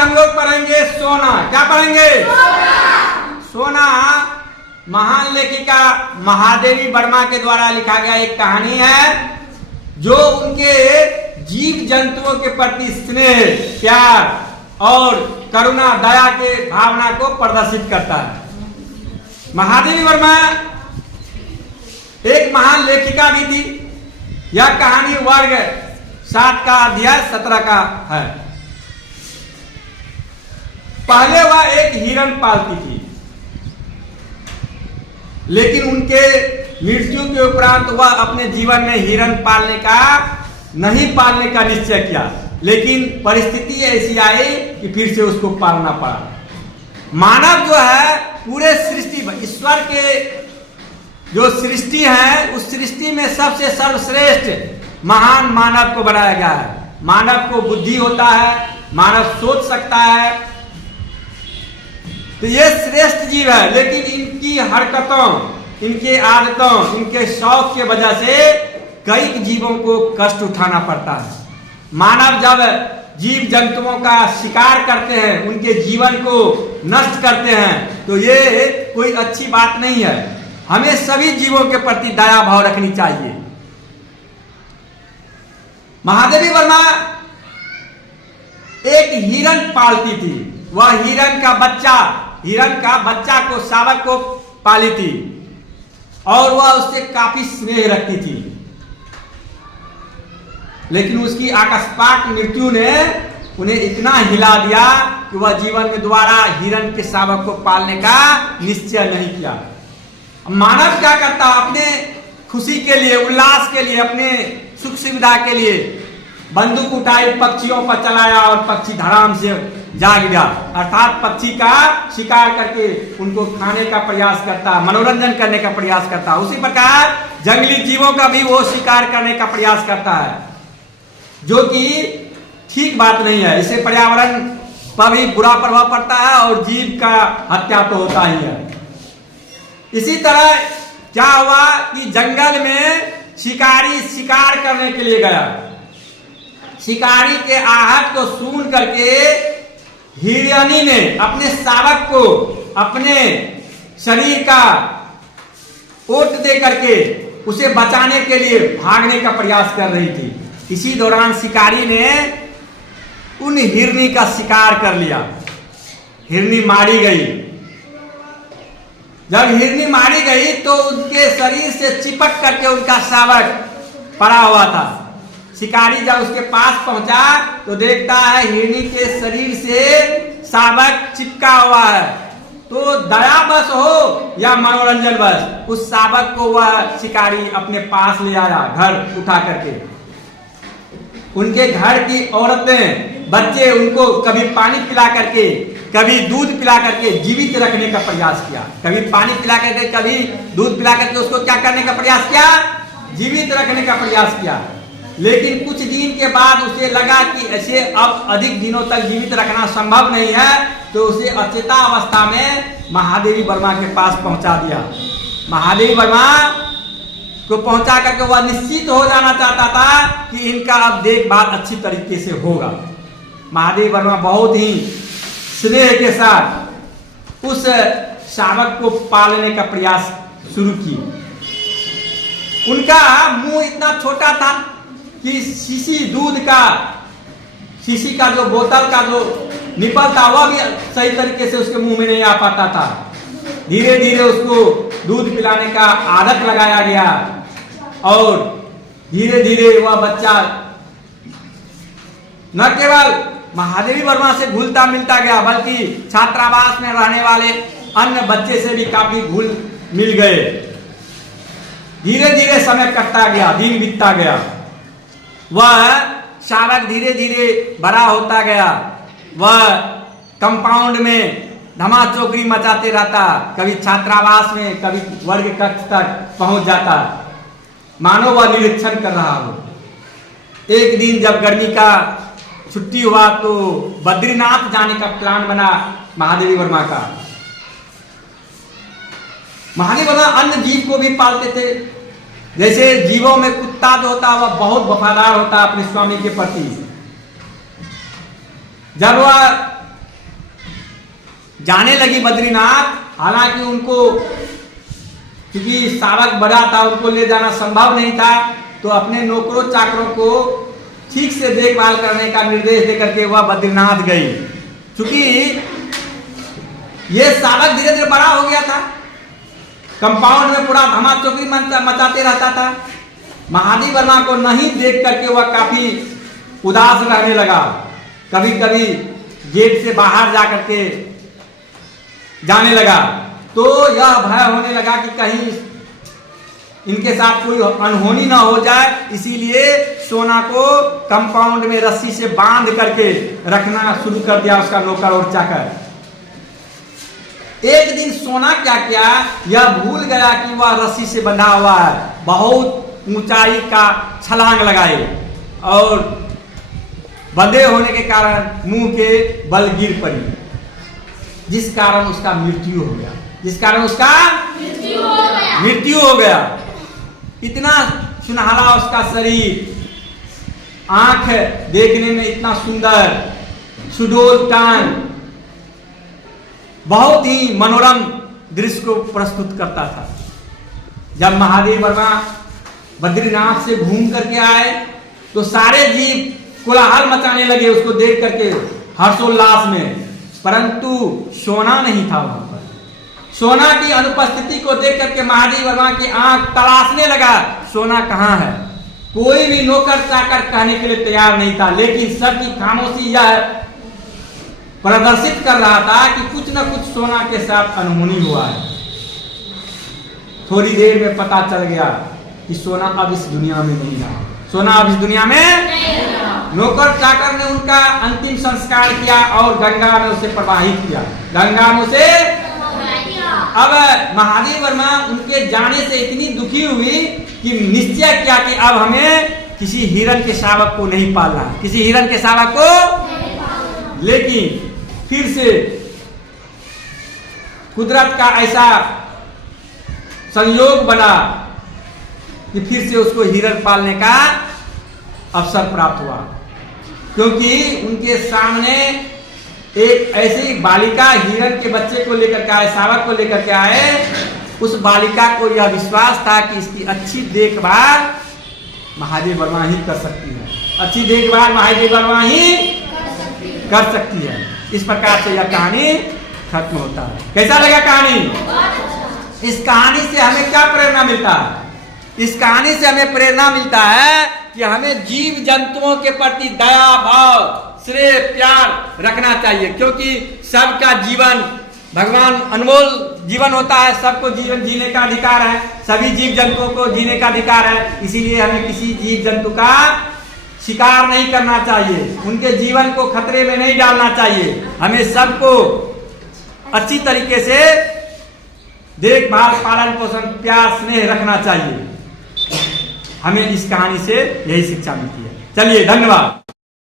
हम लोग पढ़ेंगे सोना। क्या पढ़ेंगे? सोना महान लेखिका महादेवी वर्मा के द्वारा लिखा गया एक कहानी है जो उनके जीव जंतुओं के प्रति स्नेह, प्यार और करुणा, दया के भावना को प्रदर्शित करता है। महादेवी वर्मा एक महान लेखिका भी थी। यह कहानी वर्ग 7 का अध्याय 17 का है। पहले वह एक हिरण पालती थी, लेकिन उनके मृत्यु के उपरांत वह अपने जीवन में हिरण नहीं पालने का निश्चय किया। लेकिन परिस्थिति ऐसी आई कि फिर से उसको पालना पड़ा। मानव जो है पूरे सृष्टि, ईश्वर के जो सृष्टि है उस सृष्टि में सबसे सर्वश्रेष्ठ महान मानव को बनाया गया है। मानव को बुद्धि होता है, मानव सोच सकता है, तो ये श्रेष्ठ जीव है। लेकिन इनकी हरकतों, इनके आदतों, इनके शौक के वजह से कई जीवों को कष्ट उठाना पड़ता है। मानव जब जीव जंतुओं का शिकार करते हैं, उनके जीवन को नष्ट करते हैं, तो ये कोई अच्छी बात नहीं है। हमें सभी जीवों के प्रति दया भाव रखनी चाहिए। महादेवी वर्मा एक हिरण पालती थी। वह हिरण का बच्चा को, शावक को पाली थी और वह उससे काफी स्नेह रखती थी। लेकिन उसकी अकस्मात मृत्यु ने उन्हें इतना हिला दिया कि वह जीवन में दोबारा हिरण के शावक को पालने का निश्चय नहीं किया। मानव क्या करता? अपने खुशी के लिए, उल्लास के लिए, अपने सुख सुविधा के लिए बंदूक उठाई, पक्षियों पर चलाया और पक्षी धड़ाम से जाग गया। अर्थात पक्षी का शिकार करके उनको खाने का प्रयास करता, मनोरंजन करने का प्रयास करता। उसी प्रकार जंगली जीवों का भी वो शिकार करने का प्रयास करता है, जो कि ठीक बात नहीं है। इससे पर्यावरण पर भी बुरा प्रभाव पड़ता है और जीव का हत्या तो होता ही है। इसी तरह क्या हुआ कि जंगल में शिकारी शिकार करने के लिए गया। शिकारी के आहट को सुन करके हिरनी ने अपने शावक को अपने शरीर का ओट दे करके उसे बचाने के लिए भागने का प्रयास कर रही थी। इसी दौरान शिकारी ने उन हिरनी का शिकार कर लिया। हिरनी मारी गई। जब हिरनी मारी गई तो उनके शरीर से चिपक करके उनका शावक पड़ा हुआ था। शिकारी जब उसके पास पहुंचा तो देखता है हिरनी के शरीर से शावक चिपका हुआ है। तो दयावश हो या मनोरंजन बस, उस शावक को वह शिकारी अपने पास ले आया, घर उठा करके। उनके घर की औरतें, बच्चे, उनको कभी पानी पिला करके, कभी दूध पिला करके जीवित रखने का प्रयास किया। कभी पानी पिला करके, कभी दूध पिला करके उसको क्या करने का प्रयास किया? जीवित रखने का प्रयास किया। लेकिन कुछ दिन के बाद उसे लगा कि ऐसे अब अधिक दिनों तक जीवित रखना संभव नहीं है, तो उसे अचेता अवस्था में महादेवी वर्मा के पास पहुंचा दिया। महादेवी वर्मा को पहुंचा करके वह निश्चित हो जाना चाहता था कि इनका अब देखभाल अच्छी तरीके से होगा। महादेवी वर्मा बहुत ही स्नेह के साथ उस शावक को पालने का प्रयास शुरू की। उनका मुंह इतना छोटा था कि शीशी का जो बोतल का जो निपल था वह भी सही तरीके से उसके मुंह में नहीं आ पाता था। धीरे धीरे उसको दूध पिलाने का आदत लगाया गया और धीरे धीरे वह बच्चा न केवल महादेवी वर्मा से घुलता मिलता गया, बल्कि छात्रावास में रहने वाले अन्य बच्चे से भी काफी घुल मिल गए। धीरे धीरे समय कटता गया, दिन बीतता गया। वह शावक धीरे धीरे बड़ा होता गया। वह कंपाउंड में धमाचौकड़ी मचाते रहता, कभी छात्रावास में, कभी वर्ग कक्ष तक पहुंच जाता, मानो वह निरीक्षण कर रहा हो। एक दिन जब गर्मी का छुट्टी हुआ तो बद्रीनाथ जाने का प्लान बना महादेवी वर्मा का। महादेवी वर्मा अन्य जीव को भी पालते थे। जैसे जीवों में कुत्ता जो होता वह बहुत वफादार होता अपने स्वामी के प्रति। जब वह जाने लगी बद्रीनाथ। हालांकि उनको क्योंकि शावक बड़ा था, उनको ले जाना संभव नहीं था, तो अपने नौकरों चाकरों को ठीक से देखभाल करने का निर्देश देकर के वह बद्रीनाथ गई। क्योंकि ये शावक धीरे धीरे बड़ा हो गया था, कंपाउंड में पूरा धमा चौकड़ी मचाते रहता था। महादेव वर्मा को नहीं देख करके वह काफी उदास रहने लगा। कभी कभी गेट से बाहर जा करके जाने लगा, तो यह भय होने लगा कि कहीं इनके साथ कोई अनहोनी ना हो जाए, इसीलिए सोना को कंपाउंड में रस्सी से बांध करके रखना शुरू कर दिया उसका नौकर और चाकर। एक दिन सोना क्या किया, यह भूल गया कि वह रस्सी से बंधा हुआ है, बहुत ऊंचाई का छलांग लगाए और बंधे होने के कारण मुंह के बल गिर पड़ी, जिस कारण उसका मृत्यु हो गया। जिस कारण उसका मृत्यु हो गया। इतना सुनहरा उसका शरीर, आंख देखने में इतना सुंदर, सुडोल टांग, बहुत ही मनोरम दृश्य को प्रस्तुत करता था। जब महादेव वर्मा बद्रीनाथ से घूम करके आए तो सारे जीव कोलाहल मचाने लगे उसको देख करके हर्षोल्लास में, परंतु सोना नहीं था वहां पर। सोना की अनुपस्थिति को देख करके महादेव वर्मा की आंख तलाशने लगा, सोना कहां है। कोई भी नौकर चाकर कहने के लिए तैयार नहीं था, लेकिन सबकी खामोशी यह प्रदर्शित कर रहा था कि कुछ न कुछ सोना के साथ अनहोनी हुआ है। थोड़ी देर में पता चल गया कि सोना अब इस दुनिया में नहीं रहा। सोना अब इस दुनिया में, नौकर चाकर ने उनका अंतिम संस्कार किया और गंगा में उसे प्रवाहित किया। गंगा में उसे अब महादेव वर्मा उनके जाने से इतनी दुखी हुई कि निश्चय किया कि अब हमें किसी हिरण के शावक को नहीं पालना, किसी हिरण के शावक को। लेकिन फिर से कुदरत का ऐसा संयोग बना कि फिर से उसको हिरण पालने का अवसर प्राप्त हुआ, क्योंकि उनके सामने एक ऐसी बालिका हिरण के बच्चे को लेकर के आए, शावक को लेकर के आए। उस बालिका को यह विश्वास था कि इसकी अच्छी देखभाल महादेव वर्मा ही कर सकती है, अच्छी देखभाल महादेव वर्मा ही कर सकती है। इस प्रकार से यह कहानी खत्म होता है। कैसा लगा कहानी? इस कहानी से हमें क्या प्रेरणा मिलता है? इस कहानी से हमें प्रेरणा मिलता है कि हमें जीव जंतुओं के प्रति दया भाव, स्नेह, प्यार रखना चाहिए, क्योंकि सबका जीवन भगवान अनमोल जीवन होता है, सबको जीवन जीने का अधिकार है, सभी जीव जंतुओं को जीने का अधिकार है। इसीलिए हमें किसी जीव जंतु का शिकार नहीं करना चाहिए, उनके जीवन को खतरे में नहीं डालना चाहिए। हमें सबको अच्छी तरीके से देखभाल, पालन पोषण, प्यार, स्नेह रखना चाहिए। हमें इस कहानी से यही शिक्षा मिलती है। चलिए, धन्यवाद।